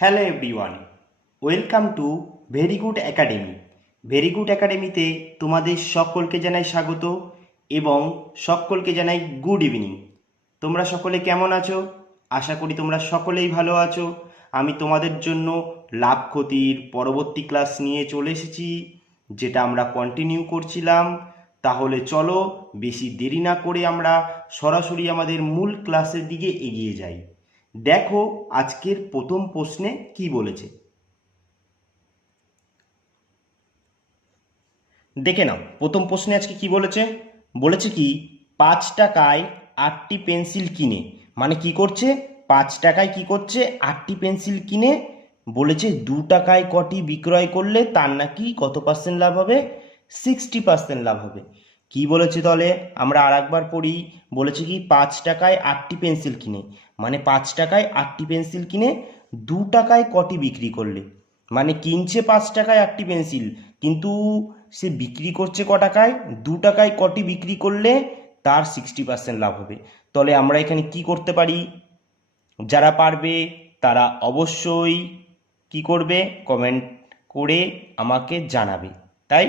Hello everyone, welcome to very good academy. Very good একাডেমিতে তোমাদের সকলকে জানাই স্বাগত এবং সকলকে জানাই গুড ইভিনিং। তোমরা সকলে কেমন আছো? আশা করি তোমরা সকলেই ভালো আছো। আমি তোমাদের জন্য লাভ ক্ষতির পরবর্তী ক্লাস নিয়ে চলে এসেছি, যেটা আমরা কন্টিনিউ করছিলাম। তাহলে চলো বেশি দেরি না করে আমরা সরাসরি আমাদের মূল ক্লাসের দিকে এগিয়ে যাই। দেখো আজকের প্রথম প্রশ্নে কি বলেছে, দেখে নাও। প্রথম প্রশ্নে আজকে কি বলেছে, বলেছে কি 5 টাকায় 8টি পেন্সিল কিনে, মানে কি করছে, 5 টাকায় কি করছে, 8টি পেন্সিল কিনে বলেছে 2 টাকায় কটি বিক্রয় করলে তার নাকি কত পার্সেন্ট লাভ হবে, 60% লাভ হবে। কি বলেছে তাহলে আমরা আর একবার পড়ি। বলেছে কি 5 টাকায় 8টি পেন্সিল কিনে, মানে 5 টাকায় 8টি পেন্সিল কিনে 2 টাকায় কটি বিক্রি করলে, মানে কিনছে 5 টাকায় 8টি পেন্সিল, কিন্তু সে বিক্রি করছে ক টাকায়, 2 টাকায় কটি বিক্রি করলে তার 60% লাভ হবে। তাহলে আমরা এখানে কি করতে পারি, যারা পারবে তারা অবশ্যই কি করবে, কমেন্ট করে আমাকে জানাবে, তাই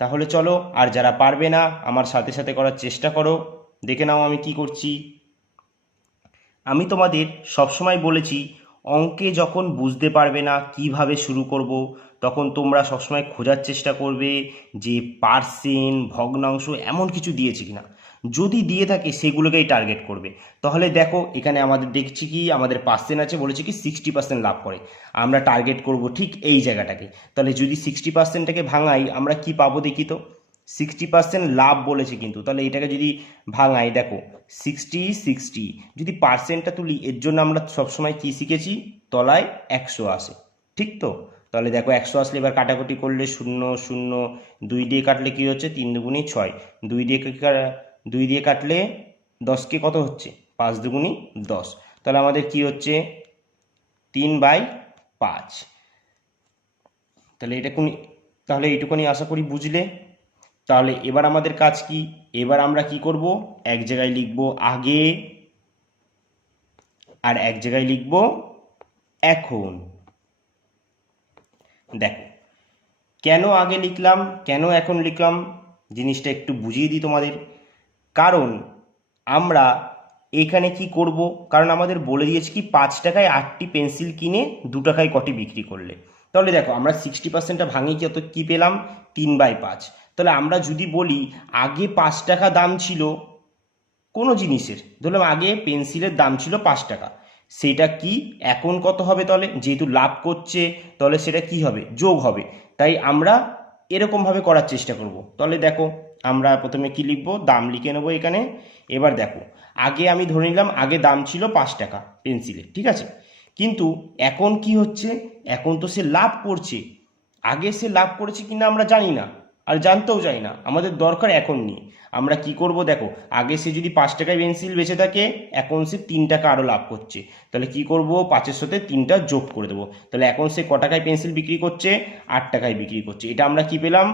তাহলে চলো, আর যারা পারবে না আমার সাথে সাথে করার চেষ্টা করো। দেখে নাও আমি কি করছি। আমি তোমাদের সবসময় বলেছি, অঙ্কে যখন বুঝতে পারবে না কিভাবে শুরু করব, তখন তোমরা সবসময় খোঁজার চেষ্টা করবে যে পার্সেন্ট, ভগ্নাংশ এমন কিছু দিয়েছে কিনা। যদি দিয়ে থাকে সেগুলোকেই টার্গেট করবে। তাহলে দেখো এখানে আমাদের দেখছি কি আমাদের পার্সেন্ট আছে, বলেছে কি 60% লাভ করে, আমরা টার্গেট করব ঠিক এই জায়গাটাকে। তাহলে যদি 60%টাকে ভাঙাই আমরা কি পাবো দেখি তো, 60% লাভ বলেছে কিন্তু, তাহলে এটাকে যদি ভাঙাই দেখো 60 যদি পার্সেন্টটা তুলি, এর জন্য আমরা সবসময় কি শিখেছি, তলায় 100 আসে, ঠিক তো। তাহলে দেখো 100 আসলে এবার কাটাকুটি করলে 0 0, 2 দিয়ে কাটলে কি হচ্ছে, 3 দুগুণি 6, 2 দিয়ে কাটলে 10কে কত হচ্ছে, 5 দুগুণি 10, তাহলে আমাদের কি হচ্ছে 3/5। তাহলে এটা কোন, তাহলে এইটুকুনি আশা করি বুঝলে। তাহলে এবার আমাদের কাজ কি, এবার আমরা কি করব, এক জায়গায় লিখব আগে আর এক জায়গায় লিখব এখন। দেখো কেন আগে লিখলাম, কেন এখন লিখলাম, জিনিসটা একটু বুঝিয়ে দিই তোমাদের। কারণ আমরা এখানে কি করব, কারণ আমাদের বলে দিয়েছে কি 5 টাকায় 8টি পেন্সিল কিনে 2 টাকায় কটি বিক্রি করলে। তাহলে দেখো আমরা 60%টা ভাঙি কত, কি পেলাম, 3/5। তাহলে আমরা যদি বলি আগে 5 টাকা দাম ছিল কোনো জিনিসের, ধরলাম আগে পেন্সিলের দাম ছিল 5 টাকা, সেটা কি এখন কত হবে, তাহলে যেহেতু লাভ করছে তাহলে সেটা কি হবে, যোগ হবে। তাই আমরা এরকমভাবে করার চেষ্টা করব। তাহলে দেখো আমরা প্রথমে কি লিখব, দাম লিখে নেবো এখানে। এবার দেখো আগে আমি ধরে নিলাম আগে দাম ছিল 5 টাকা পেন্সিলের, ঠিক আছে, কিন্তু এখন কি হচ্ছে, এখন তো সে লাভ করছে। আগে সে লাভ করেছে কিনা আমরা জানি না, আর জানতেও চাই না, আমাদের দরকার এখন নিয়ে। আমরা কি করব দেখো, আগে সে যদি 5 টাকায় পেন্সিল বেচে থাকে, এখন সে 3 টাকা আরও লাভ করছে, তাহলে কি করব, 5-এর সাথে 3টা যোগ করে দেবো। তাহলে এখন সে ক টাকায় পেন্সিল বিক্রি করছে, 8 টাকায় বিক্রি করছে। এটা আমরা কি পেলাম,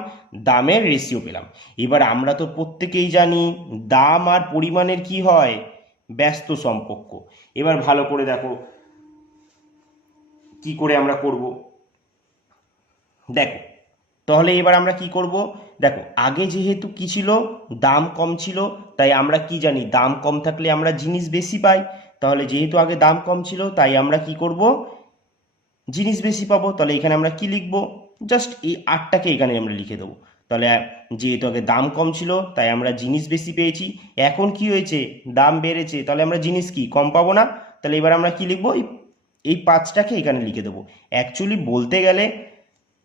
দামের রেশিও পেলাম। এবার আমরা তো প্রত্যেকেই জানি দাম আর পরিমাণের কি হয়, ব্যস্ত সম্পর্ক। এবার ভালো করে দেখো কি করে আমরা করব। দেখো তাহলে এবার আমরা কি করব, দেখো আগে যেহেতু কি ছিল, দাম কম ছিল, তাই আমরা কি জানি দাম কম থাকলে আমরা জিনিস বেশি পাই। তাহলে যেহেতু আগে দাম কম ছিল তাই আমরা কি করব, জিনিস বেশি পাবো। তাহলে এখানে আমরা কি লিখব, জাস্ট এই 8টাকে এখানে আমরা লিখে দেবো। তাহলে যেহেতু আগে দাম কম ছিল তাই আমরা জিনিস বেশি পেয়েছি, এখন কি হয়েছে, দাম বেড়েছে, তাহলে আমরা জিনিস কি কম পাবো না। তাহলে এবার আমরা কি লিখবো, এই 5টাকে এখানে লিখে দেবো। অ্যাকচুয়ালি বলতে গেলে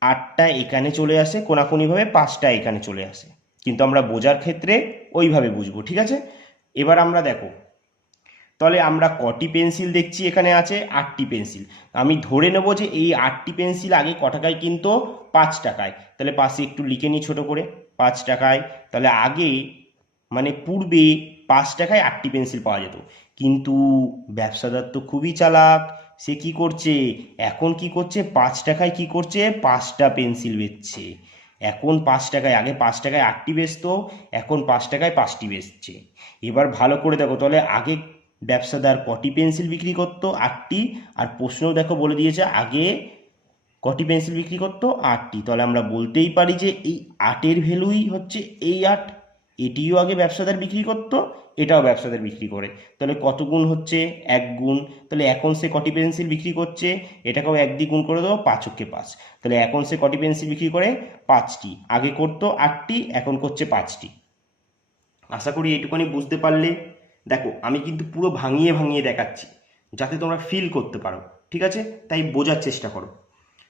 8টা এখানে চলে আসে কোনাকুনিভাবে, 5টা এখানে চলে আসে, কিন্তু আমরা বোঝার ক্ষেত্রে ওইভাবে বুঝবো, ঠিক আছে। এবার আমরা দেখো তাহলে আমরা কটি পেন্সিল দেখছি, এখানে আছে 8টি পেন্সিল। আমি ধরে নেব যে এই 8টি পেন্সিল আগে ক টাকায় কিনতো, 5 টাকায়। তাহলে পাশে একটু লিখে নিই ছোট করে, 5 টাকায়। তাহলে আগে মানে পূর্বে 5 টাকায় 8টি পেন্সিল পাওয়া যেত, কিন্তু ব্যবসাদার তো খুবই চালাক, সে কি করছে, এখন কি করছে, 5 টাকায় কি করছে, 5টা পেন্সিল বেচছে। এখন 5 টাকায়, আগে 5 টাকায় 8টি বেচতো, এখন 5 টাকায় 5টি বেচছে। এবার ভালো করে দেখো তাহলে আগে ব্যবসাদার কটি পেন্সিল বিক্রি করতো? 8টি। আর প্রশ্নও দেখো বলে দিয়েছে আগে কটি পেন্সিল বিক্রি করতো? 8টি। তাহলে আমরা বলতেই পারি যে এই 8-এর ভ্যালুই হচ্ছে এই 8। এটিও আগে ব্যবসাদার বিক্রি করতো, এটাও ব্যবসাদার বিক্রি করে। তাহলে কত গুণ হচ্ছে? 1 গুণ। তাহলে এখন সে কটি পেন্সিল বিক্রি করছে? এটাকেও 1 দিয়ে গুণ করে দেবো, 5 × 5। তাহলে এখন সে কটি পেন্সিল বিক্রি করে? 5টি। আগে করতো 8টি, এখন করছে 5টি। আশা করি এইটুকুনি বুঝতে পারলে। দেখো আমি কিন্তু পুরো ভাঙিয়ে ভাঙিয়ে দেখাচ্ছি যাতে তোমরা ফিল করতে পারো, ঠিক আছে? তাই বোঝার চেষ্টা করো।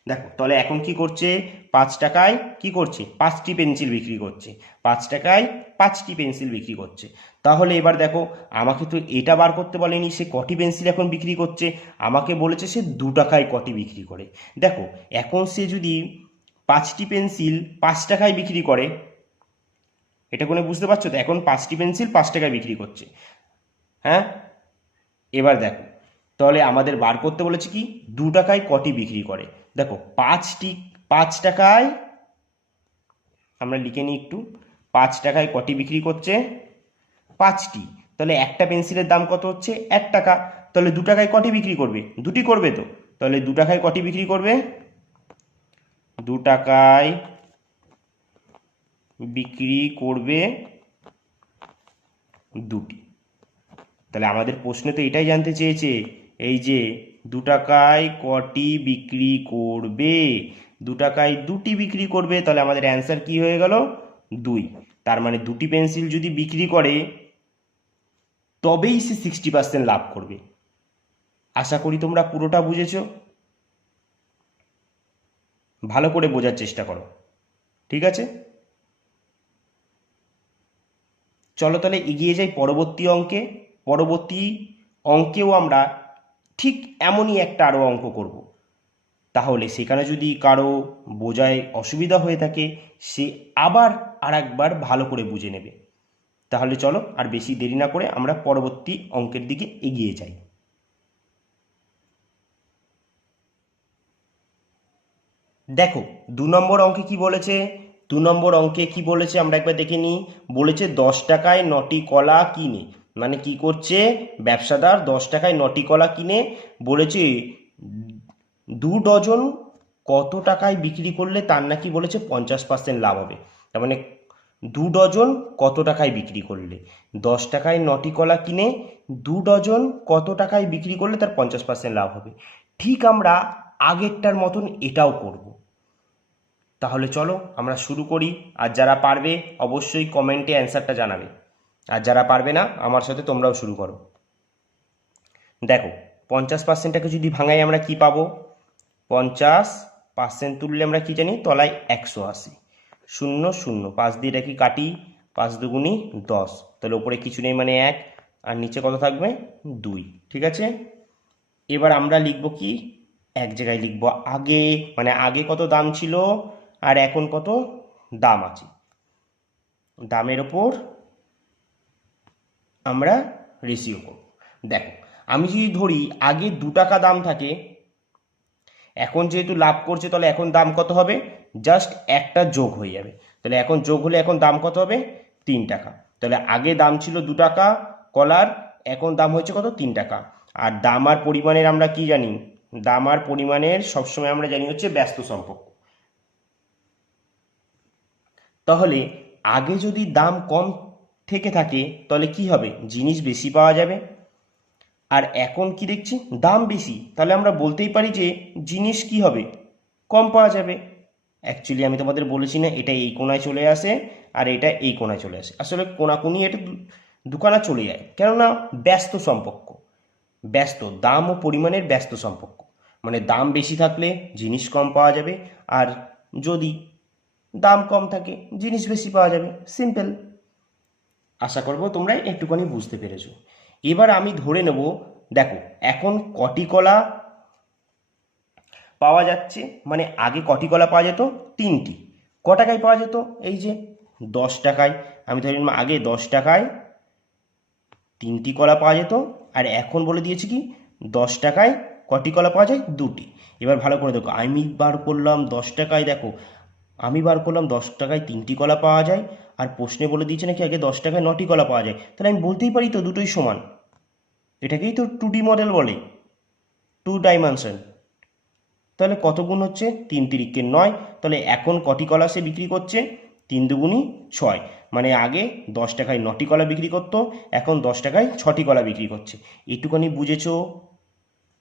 দেখো তাহলে এখন কি করছে? 5 টাকায় কি করছে? 5টি পেন্সিল বিক্রি করছে। 5 টাকায় 5টি পেন্সিল বিক্রি করছে। তাহলে এবার দেখো আমাকে তো এটা বার করতে বলেনি সে কটি পেন্সিল এখন বিক্রি করছে, আমাকে বলেছে সে 2 টাকায় কটি বিক্রি করে। দেখো এখন সে যদি 5টি পেন্সিল 5 টাকায় বিক্রি করে, এটা কোনো বুঝতে পারছো তো? এখন 5টি পেন্সিল 5 টাকায় বিক্রি করছে। হ্যাঁ, এবার দেখো তাহলে আমাদের বার করতে বলেছে কি 2 টাকায় কটি বিক্রি করে। দেখো 5 টাকায় আমরা লিখে নিই একটু, 5 টাকায় কটি বিক্রি করছে? 5টি। তাহলে একটা পেন্সিলের দাম কত হচ্ছে? 1 টাকা। তাহলে 2 টাকায় কটি বিক্রি করবে? 2টি করবে তো। তাহলে 2 টাকায় কটি বিক্রি করবে? 2 টাকায় বিক্রি করবে 2টি। তাহলে আমাদের প্রশ্নে তো এটাই জানতে চেয়েছে, এই যে 2 টাকায় কটি বিক্রি করবে? 2 টাকায় 2টি বিক্রি করবে। তাহলে আমাদের অ্যান্সার কি হয়ে গেল? 2। তার মানে 2টি পেন্সিল যদি বিক্রি করে তবেই সে 60% লাভ করবে। আশা করি তোমরা পুরোটা বুঝেছো। ভালো করে বোঝার চেষ্টা করো, ঠিক আছে? চলো তাহলে এগিয়ে যাই পরবর্তী অঙ্কে। পরবর্তী অঙ্কেও আমরা ঠিক এমনই একটা আরও অঙ্ক করব। তাহলে সেখানে যদি কারো বোঝায় অসুবিধা হয়ে থাকে সে আবার আরেকবার ভালো করে বুঝে নেবে। তাহলে চলো আর বেশি দেরি না করে আমরা পরবর্তী অঙ্কের দিকে এগিয়ে যাই। দেখো 2 নম্বর অঙ্কে কি বলেছে? 2 নম্বর অঙ্কে কি বলেছে আমরা একবার দেখে নিই। বলেছে 10 টাকায় 9টি কলা কিনে, মানে কি করছে ব্যবসাদার 10 টাকায় 9টি কলা কিনে বলেছে 2 ডজন কত টাকায় বিক্রি করলে তার নাকি বলেছে 50% লাভ হবে। তার মানে 2 ডজন কত টাকায় বিক্রি করলে, 10 টাকায় 9টি কলা কিনে 2 ডজন কত টাকায় বিক্রি করলে তার 50% লাভ হবে। ঠিক আমরা আগেরটার মতন এটাও করব। তাহলে চলো আমরা শুরু করি। আর যারা পারবে অবশ্যই কমেন্টে অ্যান্সারটা জানাবে, আর যারা পারবে না আমার সাথে তোমরাও শুরু করো। দেখো 50%টাকে যদি ভাঙাই আমরা কি পাবো? 50% তুললে আমরা কি জানি? তলায় 180, 0 0 5 দিয়ে রাখি কাটি, 5 দুগুণি 10। তাহলে উপরে কিছু নেই মানে 1, আর নিচে কত থাকবে? 2। ঠিক আছে, এবার আমরা লিখব কি এক জায়গায় লিখব আগে, মানে আগে কত দাম ছিল আর এখন কত দাম আছে, দামের ওপর আমরা রেশিও করব। দেখো আমি যদি ধরি আগে 2 টাকা দাম থাকে, এখন যেহেতু লাভ করছে তাহলে এখন দাম কত হবে? জাস্ট একটা যোগ হয়ে যাবে। তাহলে এখন যোগ হলে এখন দাম কত হবে? 3 টাকা। তাহলে আগে দাম ছিল 2 টাকা কলার, এখন দাম হয়েছে কত? 3 টাকা। আর দাম আর পরিমাণের আমরা কি জানি? দাম আর পরিমাণের সবসময় আমরা জানি হচ্ছে ব্যস্ত সম্পর্ক। তাহলে আগে যদি দাম কম থেকে থাকে তাহলে কি হবে? জিনিস বেশি পাওয়া যাবে। আর এখন কি দেখছি? দাম বেশি, তাহলে আমরা বলতেই পারি যে জিনিস কি হবে? কম পাওয়া যাবে। অ্যাকচুয়ালি আমি তোমাদের বলেছি না এটা এই কোণায় চলে আসে আর এটা এই কোণায় চলে আসে, আসলে কোণাকুনি এটা দুখানা চলে যায়, কেননা ব্যস্ত সম্পর্ক। ব্যস্ত, দাম ও পরিমাণের ব্যস্ত সম্পর্ক, মানে দাম বেশি থাকলে জিনিস কম পাওয়া যাবে, আর যদি দাম কম থাকে জিনিস বেশি পাওয়া যাবে। সিম্পল। আশা করব তোমরা একটুখানি বুঝতে পেরেছো। এবার আমি ধরে নেব, দেখো এখন কটি কলা পাওয়া যাচ্ছে, মানে আগে কটি কলা পাওয়া যেত? 3টি। ক টাকায় পাওয়া যেত? এই যে 10 টাকায়। আমি ধরে নিলাম আগে 10 টাকায় 3টি কলা পাওয়া যেত, আর এখন বলে দিয়েছি কি 10 টাকায় কটি কলা পাওয়া যায়? 2টি। এবার ভালো করে দেখো, আমি বার করলাম 10 টাকায়, দেখো আমি বার করলাম 10 টাকায় 3টি কলা পাওয়া যায়, আর প্রশ্নে বলে দিয়েছে নাকি আগে 10 টাকায় 9টি কলা পাওয়া যায়। তাহলে আমি বলতেই পারি তো দুটোই সমান। এটাকেই তো 2D মডেল বলে, 2 ডাইমেনশন। তাহলে কত গুণ হচ্ছে? 3 তিরিকে 9। তাহলে এখন কটি কলা সে বিক্রি করছে? 3 দুগুণি 6। মানে আগে 10 টাকায় 9টি কলা বিক্রি করতো, এখন 10 টাকায় 6টি কলা বিক্রি করছে। একটুখানি বুঝেছো?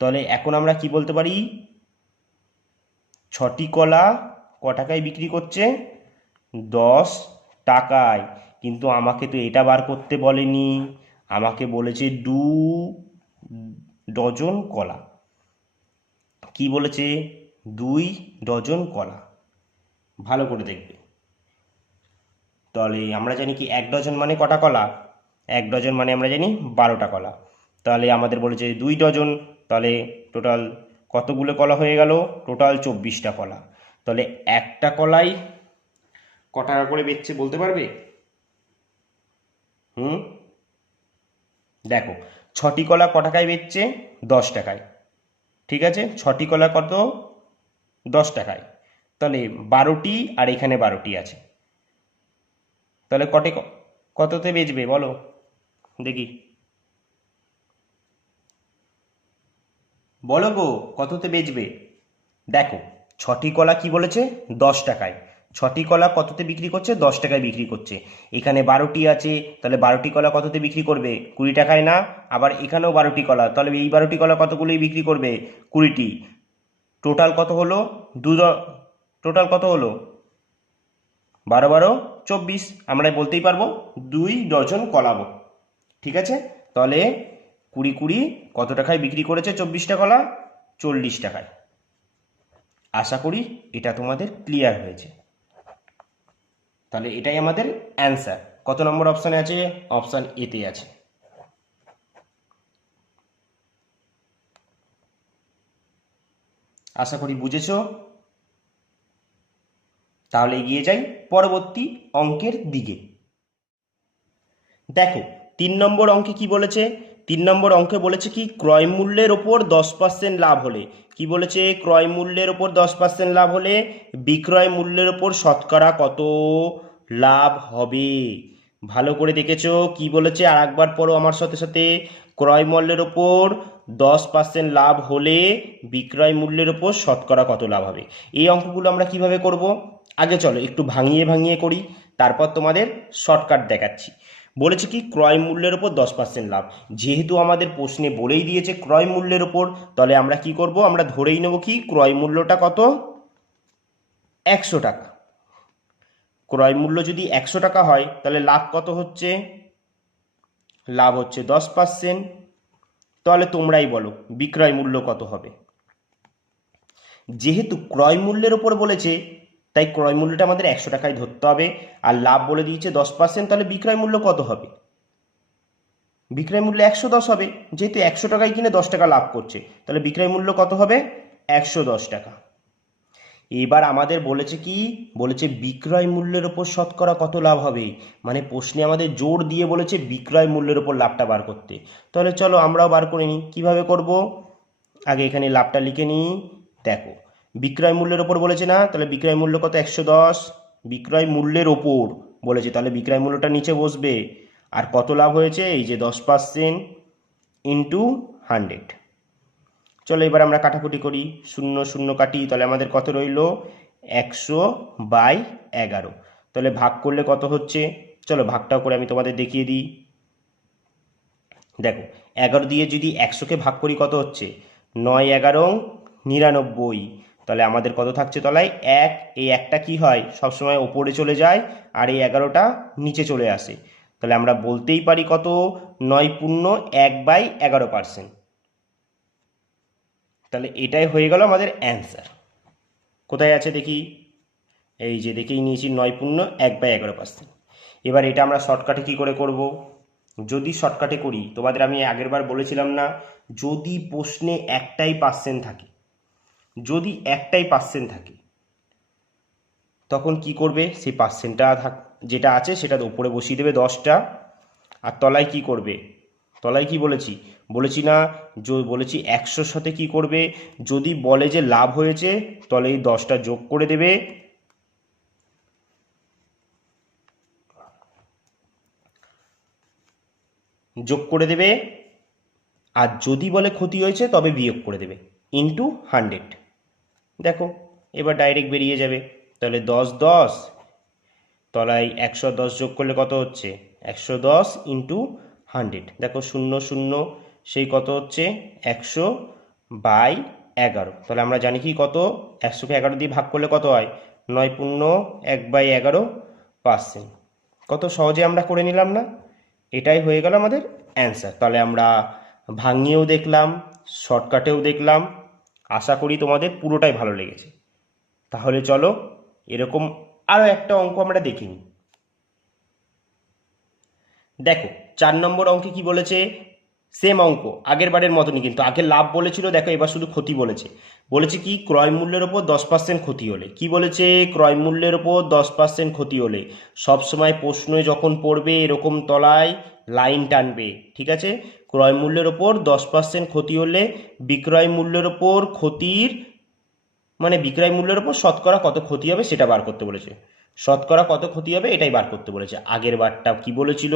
তাহলে এখন আমরা কি বলতে পারি? 6টি কলা ক টাকায় বিক্রি করছে? 10 টাকায়। কিন্তু আমাকে তো এটা বার করতে বলেনি, আমাকে বলেছে 2 ডজন কলা। কি বলেছে? 2 ডজন কলা। ভালো করে দেখবে। তাহলে আমরা জানি কি 1 ডজন মানে কটা কলা? 1 ডজন মানে আমরা জানি 12টা কলা। তাহলে আমাদের বলেছে 2 ডজন, তাহলে টোটাল কতগুলো কলা হয়ে গেল? টোটাল 24টা কলা। তাহলে একটা কলাই ক টাকা করে বেচছে বলতে পারবে? হুম, দেখো 6টি কলা ক টাকায় বেচছে? 10 টাকায়। ঠিক আছে, 6টি কলা কত? 10 টাকায়। তাহলে 12টি আর এখানে 12টি আছে, তাহলে কততে বেচবে বলো দেখি? বলো গো, কততে বেচবে? দেখো 6টি কলা কি বলেছে? 10 টাকায়। 6টি কলা কততে বিক্রি করছে? 10 টাকায় বিক্রি করছে। এখানে 12টি আছে, তাহলে 12টি কলা কততে বিক্রি করবে? 20 টাকায় না? আবার এখানেও 12টি কলা, তাহলে এই 12টি কলা কতগুলোই বিক্রি করবে? 20টি। টোটাল কত হলো? টোটাল কত হলো? 12 12 24। আমরা বলতেই পারবো 2 ডজন কলাবো। ঠিক আছে, তাহলে 20 20 কত টাকায় বিক্রি করেছে 24টা কলা? 40 টাকায়। আশা করি এটা তোমাদের ক্লিয়ার হয়েছে। তাহলে এটাই আমাদের অ্যান্সার। কত নম্বর অপশানে আছে? অপশান এতে আছে। আশা করি বুঝেছো। তাহলে এগিয়ে যাই পরবর্তী অঙ্কের দিকে। দেখো 3 নম্বর অঙ্কে কি বলেছে? 3 নম্বর অঙ্কে বলেছে কি, ক্রয় মূল্যের ওপর 10% লাভ হলে। কি বলেছে? ক্রয় মূল্যের ওপর 10% লাভ হলে বিক্রয় মূল্যের ওপর শতকরা কত লাভ হবে? ভালো করে দেখেছো কি বলেছে? আর একবার পড়ো আমার সাথে সাথে। ক্রয় মূল্যের ওপর 10% লাভ হলে বিক্রয় মূল্যের ওপর শতকরা কত লাভ হবে? এই অঙ্কগুলো আমরা কিভাবে করব? আগে চলো একটু ভাঙিয়ে ভাঙিয়ে করি, তারপর তোমাদের শর্টকাট দেখাচ্ছি। বলেছে কি, ক্রয় মূল্যের ওপর 10% লাভ। যেহেতু আমাদের প্রশ্নে বলেই দিয়েছে ক্রয় মূল্যের ওপর, তাহলে আমরা কি করব? আমরা ধরেই নেব কি ক্রয় মূল্যটা কত? 100 টাকা। ক্রয় মূল্য যদি 100 টাকা হয় তাহলে লাভ কত হচ্ছে? লাভ হচ্ছে 10%। তাহলে তোমরাই বলো বিক্রয় মূল্য কত হবে? যেহেতু ক্রয় মূল্যের ওপর বলেছে, তাই ক্রয় মূল্যটা আমাদের 100 টাকায় ধরতে হবে। আর লাভ বলে দিয়েছে 10%, তাহলে বিক্রয় মূল্য কত হবে? বিক্রয় মূল্য 110 হবে। যেহেতু 100 টাকায় কিনে 10 টাকা লাভ করছে, তাহলে বিক্রয় মূল্য কত হবে? 110 টাকা। এবার আমাদের বলেছে কি, বলেছে বিক্রয় মূল্যের ওপর শতকরা কত লাভ হবে। মানে প্রশ্নে আমাদের জোর দিয়ে বলেছে বিক্রয় মূল্যের ওপর লাভটা বার করতে। তাহলে চলো আমরাও বার করে নিই। কীভাবে করব? আগে এখানে লাভটা লিখে নিই। দেখো বিক্রয় মূল্যের ওপর বলেছে না, তাহলে বিক্রয় মূল্য কত? 110। বিক্রয় মূল্যের ওপর বলেছে, তাহলে বিক্রয় মূল্যটা নিচে বসবে। আর কত লাভ হয়েছে? এই যে 10% ইন্টু 100। চলো এবার আমরা কাটাকুটি করি, 0 0 কাটি, তাহলে আমাদের কত রইল? 100/11। তাহলে ভাগ করলে কত হচ্ছে? চলো ভাগটাও করে আমি তোমাদের দেখিয়ে দিই। দেখো 11 দিয়ে যদি 100কে ভাগ করি কত হচ্ছে? 9 11 99। তাহলে আমাদের কত থাকছে তলায়? 1। এই একটা কি হয়? সবসময় ওপরে চলে যায়, আর এই 11টা নিচে চলে আসে। তাহলে আমরা বলতেই পারি কত? 9.1/11%। তাহলে এটাই হয়ে গেল আমাদের অ্যান্সার। কোথায় আছে দেখি? এই যে দেখেই নিয়েছি 9.1/11%। এবার এটা আমরা শর্টকাটে কী করে করব? যদি শর্টকাটে করি, তোমাদের আমি আগেরবার বলেছিলাম না, যদি প্রশ্নে একটাই পার্সেন্ট থাকে, যদি একটাই পার্সেন্ট থাকে তখন কি করবে? সেই পার্সেন্টটা যেটা আছে সেটা উপরে বসিয়ে দেবে 10টা। আর তলায় কি করবে? তলায় কি বলেছি? বলেছি না, বলেছি 100-র সাথে কি করবে? যদি বলে যে লাভ হয়েছে, তাহলে এই 10টা যোগ করে দেবে। যোগ করে দেবে আর যদি বলে ক্ষতি হয়েছে তবে বিয়োগ করে দেবে ইন্টু 100। দেখো এবার ডাইরেক্ট বেরিয়ে যাবে। তাহলে 10 10 তলায় 110 যোগ করলে কত হচ্ছে 110 ইন্টু 100। দেখো 0 0 সেই কত হচ্ছে 100/11। তাহলে আমরা জানি কি কত 100কে 11 দিয়ে ভাগ করলে কত হয় 9 পূর্ণ 1/11%। কত সহজে আমরা করে নিলাম না? এটাই হয়ে গেল আমাদের অ্যান্সার। তাহলে আমরা ভাঙিয়েও দেখলাম, শর্টকাটেও দেখলাম। আশা করি তোমাদের পুরোটাই ভালো লেগেছে। তাহলে চলো এরকম আরও একটা অঙ্ক আমরা দেখে নিই। দেখো 4 নম্বর অঙ্কে কি বলেছে, সেম অঙ্ক আগের বারের মতনই, কিন্তু আগে লাভ বলেছিল, দেখো এবার শুধু ক্ষতি বলেছে। বলেছে কি ক্রয় মূল্যের ওপর 10% ক্ষতি হলে, কি বলেছে ক্রয় মূল্যের ওপর 10% ক্ষতি হলে সবসময় প্রশ্নে যখন পড়বে এরকম তলায় লাইন টানবে, ঠিক আছে? ক্রয় মূল্যের ওপর 10% ক্ষতি হলে বিক্রয় মূল্যের ওপর ক্ষতির মানে বিক্রয় মূল্যের ওপর শতকরা কত ক্ষতি হবে সেটা বার করতে বলেছে। শতকরা কত ক্ষতি হবে এটাই বার করতে বলেছে। আগের বারটা কি বলেছিল,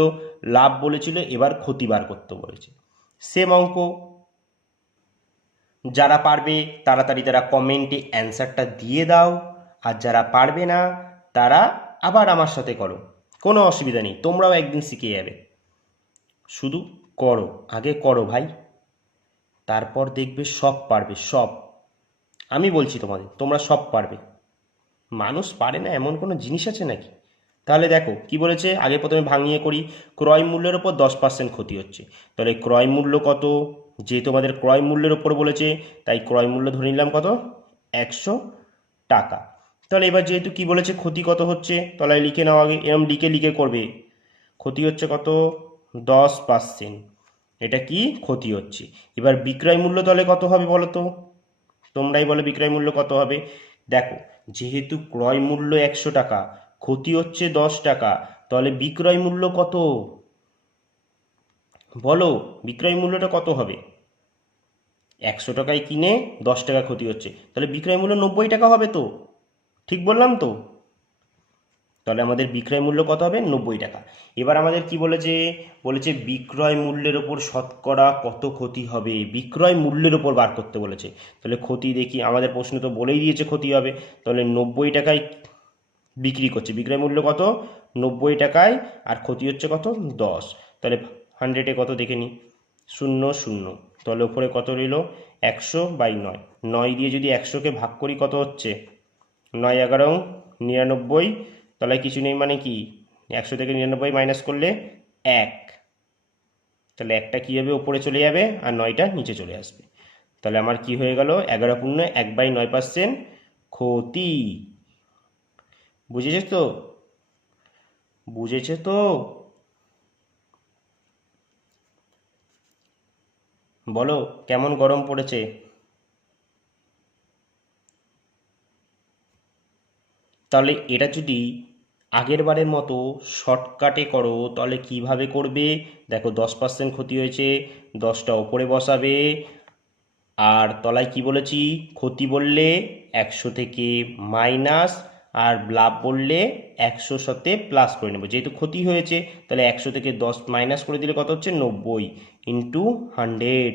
লাভ বলেছিল, এবার ক্ষতি বার করতে বলেছে। সেম অঙ্ক। যারা পারবে তাড়াতাড়ি তারা কমেন্টে অ্যান্সারটা দিয়ে দাও, আর যারা পারবে না তারা আবার আমার সাথে করো, কোনো অসুবিধা নেই, তোমরাও একদিন শিখে যাবে। শুধু করো, আগে করো ভাই, তারপর দেখবে সব পারবে, সব। আমি বলছি তোমাদের তোমরা সব পারবে। মানুষ পারে না এমন কোনো জিনিস আছে নাকি? তাহলে দেখো কি বলেছে, আগে প্রথমে ভাঙিয়ে করি। ক্রয় মূল্যের ওপর 10% ক্ষতি হচ্ছে, তাহলে ক্রয় মূল্য কত? যে তোমাদের ক্রয় মূল্যের ওপর বলেছে তাই ক্রয় মূল্য ধরে নিলাম কত 100 টাকা। তাহলে এবার যেহেতু কি বলেছে ক্ষতি কত হচ্ছে, তাহলে লিখে নাও আগে, এরম লিখে লিখে করবে। ক্ষতি হচ্ছে কত 10%, এটা কি ক্ষতি হচ্ছে। এবার বিক্রয় মূল্য তাহলে কত হবে বলো তো, তোমরাই বলো বিক্রয় মূল্য কত হবে। দেখো যেহেতু ক্রয় মূল্য 100 টাকা, ক্ষতি হচ্ছে 10 টাকা, তাহলে বিক্রয় মূল্য কত বলো, বিক্রয় মূল্যটা কত হবে? 100 টাকায় কিনে 10 টাকা ক্ষতি হচ্ছে, তাহলে বিক্রয় মূল্য 90 টাকা হবে তো, ঠিক বললাম তো? তাহলে আমাদের বিক্রয় মূল্য কত হবে 90 টাকা। এবার আমাদের কি বলেছে, বলেছে বিক্রয় মূল্যের ওপর শতকরা কত ক্ষতি হবে, বিক্রয় মূল্যের ওপর বার করতে বলেছে। তাহলে ক্ষতি দেখি, আমাদের প্রশ্ন তো বলেই দিয়েছে ক্ষতি হবে, তাহলে 90 টাকায় বিক্রি করছে, বিক্রয় মূল্য কত 90 টাকায়, আর ক্ষতি হচ্ছে কত 10। তাহলে 100-এ কত দেখে নিই, 0 0, তাহলে ওপরে কত রইল 100/9। 9 দিয়ে যদি 100কে ভাগ করি কত হচ্ছে 9 11 99, তাহলে কিছু নেই মানে কি 100 থেকে 99 মাইনাস করলে 1, তাহলে একটা কী হবে ওপরে চলে যাবে আর 9টা নিচে চলে আসবে। তাহলে আমার কি হয়ে গেল 11 পূর্ণ 1/9% ক্ষতি। বুঝেছো তো? বুঝেছো তো? বলো কেমন গরম পড়েছে? তাহলে এটা যদি আগের বারের মতো শর্টকাটে করো তাহলে কিভাবে করবে, দেখো 10% ক্ষতি হয়েছে, 10টা ওপরে বসাবে, আর তলায় কি বলেছি ক্ষতি বললে 100 থেকে মাইনাস, আর লাভ বললে 100 সাথে প্লাস করে নেবো, যেহেতু ক্ষতি হয়েছে তাহলে 100 থেকে 10 মাইনাস করে দিলে কত হচ্ছে 90 ইন্টু 100।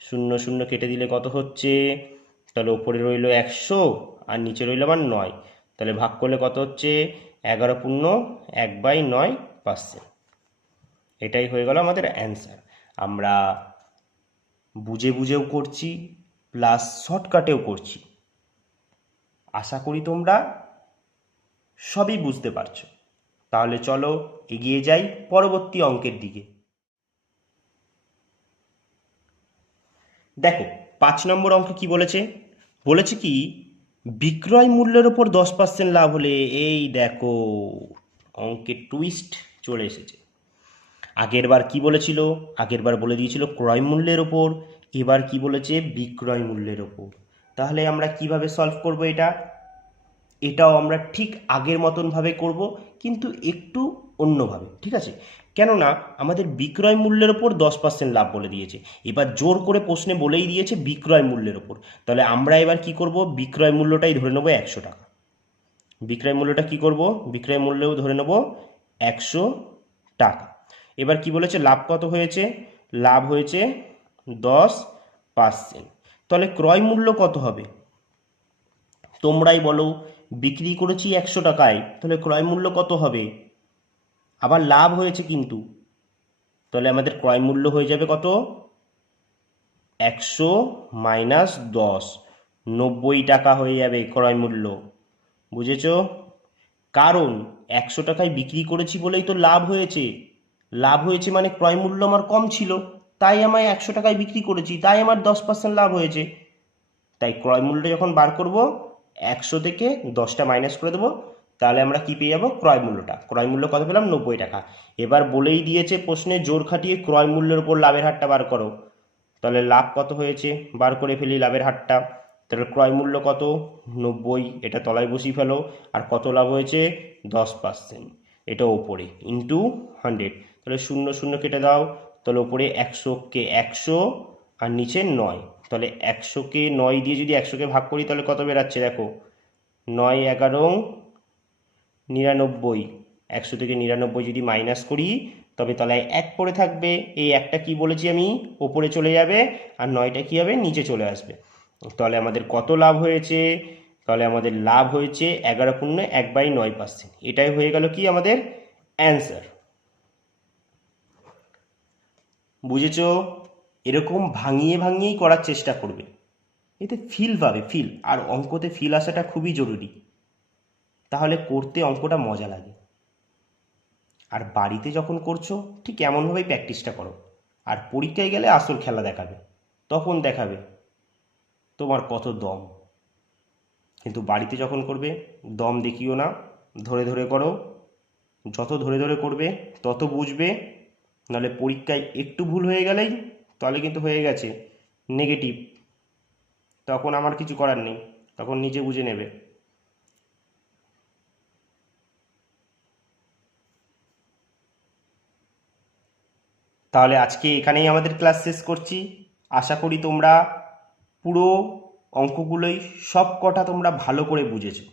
0 0 কেটে দিলে কত হচ্ছে, তাহলে ওপরে রইল 100 আর নিচে রইল আমার 9, তাহলে ভাগ করলে কত হচ্ছে 11 পূর্ণ 1/9%। এটাই হয়ে গেল আমাদের অ্যান্সার। আমরা বুঝে বুঝেও করছি প্লাস শর্টকাটেও করছি। আশা করি তোমরা সবই বুঝতে পারছো। তাহলে চলো এগিয়ে যাই পরবর্তী অঙ্কের দিকে। দেখো 5 নম্বর অঙ্ক কি বলেছে, বলেছে কি বিক্রয় মূল্যের ওপর 10% লাভ হলে, এই দেখো অঙ্কের টুইস্ট চলে এসেছে। আগের বার কি বলেছিল, আগের বার বলে দিয়েছিল ক্রয় মূল্যের ওপর, এবার কি বলেছে বিক্রয় মূল্যের ওপর। তাহলে আমরা কিভাবে সলভ করব এটা, এটাও আমরা ঠিক আগের মতনভাবে করব, কিন্তু একটু অন্যভাবে, ঠিক আছে? কেননা আমাদের বিক্রয় মূল্যের ওপর 10% লাভ বলে দিয়েছে, এবার জোর করে প্রশ্নে বলেই দিয়েছে বিক্রয় মূল্যের ওপর, তাহলে আমরা এবার কি করব বিক্রয় মূল্যটাই ধরে নেবো 100 টাকা। বিক্রয় মূল্যটা কি করব, বিক্রয় মূল্যও ধরে নেব 100 টাকা। এবার কি বলেছে লাভ কত হয়েছে, লাভ হয়েছে 10%। তাহলে ক্রয় মূল্য কত হবে তোমরাই বলো। বিক্রি করেছি 100 টাকায়, তাহলে ক্রয় মূল্য কত হবে? আবার লাভ হয়েছে কিন্তু, তাহলে আমাদের ক্রয় মূল্য হয়ে যাবে কত? 100 মাইনাস 10, 90 টাকা হয়ে যাবে ক্রয় মূল্য। বুঝেছো? কারণ 100 টাকায় বিক্রি করেছি বলেই তো লাভ হয়েছে। লাভ হয়েছে মানে ক্রয় মূল্য আমার কম ছিল, তাই আমি 100 টাকায় বিক্রি করেছি, তাই আমার 10% লাভ হয়েছে। তাই ক্রয় মূল্য যখন বার করব 100 থেকে 10টা মাইনাস করে দেবো, তাহলে আমরা কি পেয়ে যাবো? ক্রয় মূল্যটা। ক্রয় মূল্য কত পেলাম? 90 টাকা। এবার বলেই দিয়েছে প্রশ্নে জোর খাটিয়ে ক্রয় মূল্যের উপর লাভের হারটা বার করো। তাহলে লাভ কত হয়েছে বার করে ফেলি লাভের হারটা। তাহলে ক্রয় মূল্য কত? 90, এটা তলায় বসিয়ে ফেলো। আর কত লাভ হয়েছে? 10%। এটা ওপরে ইন্টু 100, তাহলে 0 0 কেটে দাও। তাহলে ওপরে 100কে 100 আর নিচে 9। তাহলে 100কে 9 দিয়ে যদি 100কে ভাগ করি তাহলে কত বেরাচ্ছে দেখো, 9 11 99। 100 থেকে 99 যদি মাইনাস করি তবে তলায় 1 পড়ে থাকবে। এই একটা কি বলেছি আমি? ওপরে চলে যাবে, আর 9টা কি হবে? নিচে চলে আসবে। তাহলে আমাদের কত লাভ হয়েছে? তাহলে আমাদের লাভ হয়েছে 11/1/9%। এটাই হয়ে গেল কি আমাদের অ্যান্সার। বুঝেছো? এরকম ভাঙিয়ে ভাঙিয়েই করার চেষ্টা করবে, এতে ফিল পাবে, ফিল। আর অঙ্কতে ফিল আসাটা খুবই জরুরি, তাহলে করতে অঙ্কটা মজা লাগে। আর বাড়িতে যখন করছো ঠিক এমনভাবেই প্র্যাকটিসটা করো। আর পরীক্ষায় গেলে আসল খেলা দেখাবে, তখন দেখাবে তোমার কত দম। কিন্তু বাড়িতে যখন করবে দম দেখিও না, ধরে ধরে করো। যত ধরে ধরে করবে তত বুঝবে। নাহলে পরীক্ষায় একটু ভুল হয়ে গেলেই তাহলে কিন্তু হয়ে গেছে নেগেটিভ, তখন আমার কিছু করার নেই, তখন নিজে বুঝে নেবে। তাহলে আজকে এখানেই আমাদের ক্লাস শেষ করছি। আশা করি তোমরা পুরো অঙ্কগুলোই সব কটা তোমরা ভালো করে বুঝেছো।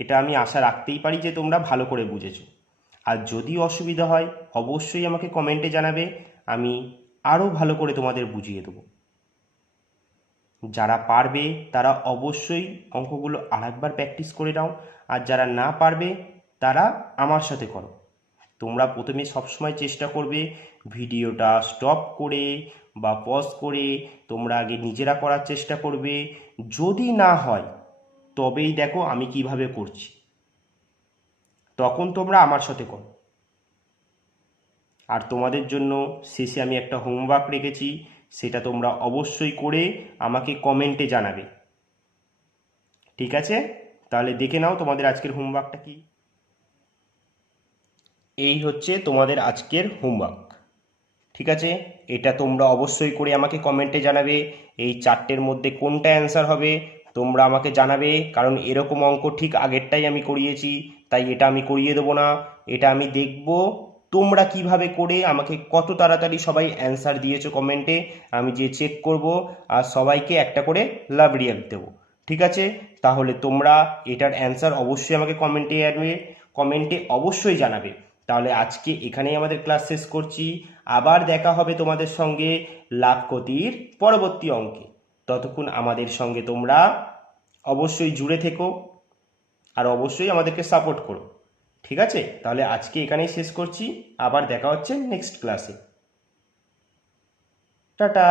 এটা আমি আশা রাখতেই পারি যে তোমরা ভালো করে বুঝেছো। আর যদি অসুবিধা হয় অবশ্যই আমাকে কমেন্টে জানাবে, আমি আরও ভালো করে তোমাদের বুঝিয়ে দেবো। যারা পারবে তারা অবশ্যই অঙ্কগুলো আরেকবার প্র্যাকটিস করে নাও, আর যারা না পারবে তারা আমার সাথে করো। তোমরা প্রথমে সবসময় চেষ্টা করবে ভিডিওটা স্টপ করে বা পজ করে তোমরা আগে নিজেরা করার চেষ্টা করবে। যদি না হয় তবেই দেখো আমি কিভাবে করছি, তখন তোমরা আমার সাথে করো। আর তোমাদের জন্য শেষে আমি একটা হোমওয়ার্ক রেখেছি, সেটা তোমরা অবশ্যই করে আমাকে কমেন্টে জানাবে। ঠিক আছে? তাহলে দেখে নাও তোমাদের আজকের হোমওয়ার্কটা কি। এই হচ্ছে তোমাদের আজকের হোমওয়ার্ক। ঠিক আছে? এটা তোমরা অবশ্যই করে আমাকে কমেন্টে জানাবে এই চারটের মধ্যে কোনটা অ্যান্সার হবে। তোমরা আমাকে জানাবে, কারণ এরকম অঙ্ক ঠিক আগেরটাই আমি করিয়েছি, তাই এটা আমি করিয়ে দেবো না। এটা আমি দেখব তোমরা কিভাবে করে আমাকে কত তাড়াতাড়ি সবাই অ্যান্সার দিয়েছো কমেন্টে, আমি যে চেক করব আর সবাইকে একটা করে লাভ রিয়াক্ট দেবো। ঠিক আছে? তাহলে তোমরা এটার অ্যান্সার অবশ্যই আমাকে কমেন্টে অবশ্যই জানাবে। তাহলে আজকে এখানেই আমাদের ক্লাস শেষ করছি। আবার দেখা হবে তোমাদের সঙ্গে লাভ ক্ষতির পরবর্তী অঙ্কে। ততক্ষণ আমাদের সঙ্গে তোমরা অবশ্যই জুড়ে থেকো আর অবশ্যই আমাদেরকে সাপোর্ট করো। ঠিক আছে? তাহলে আজকে এখানেই শেষ করছি, আবার দেখা হচ্ছে নেক্সট ক্লাসে। টাটা।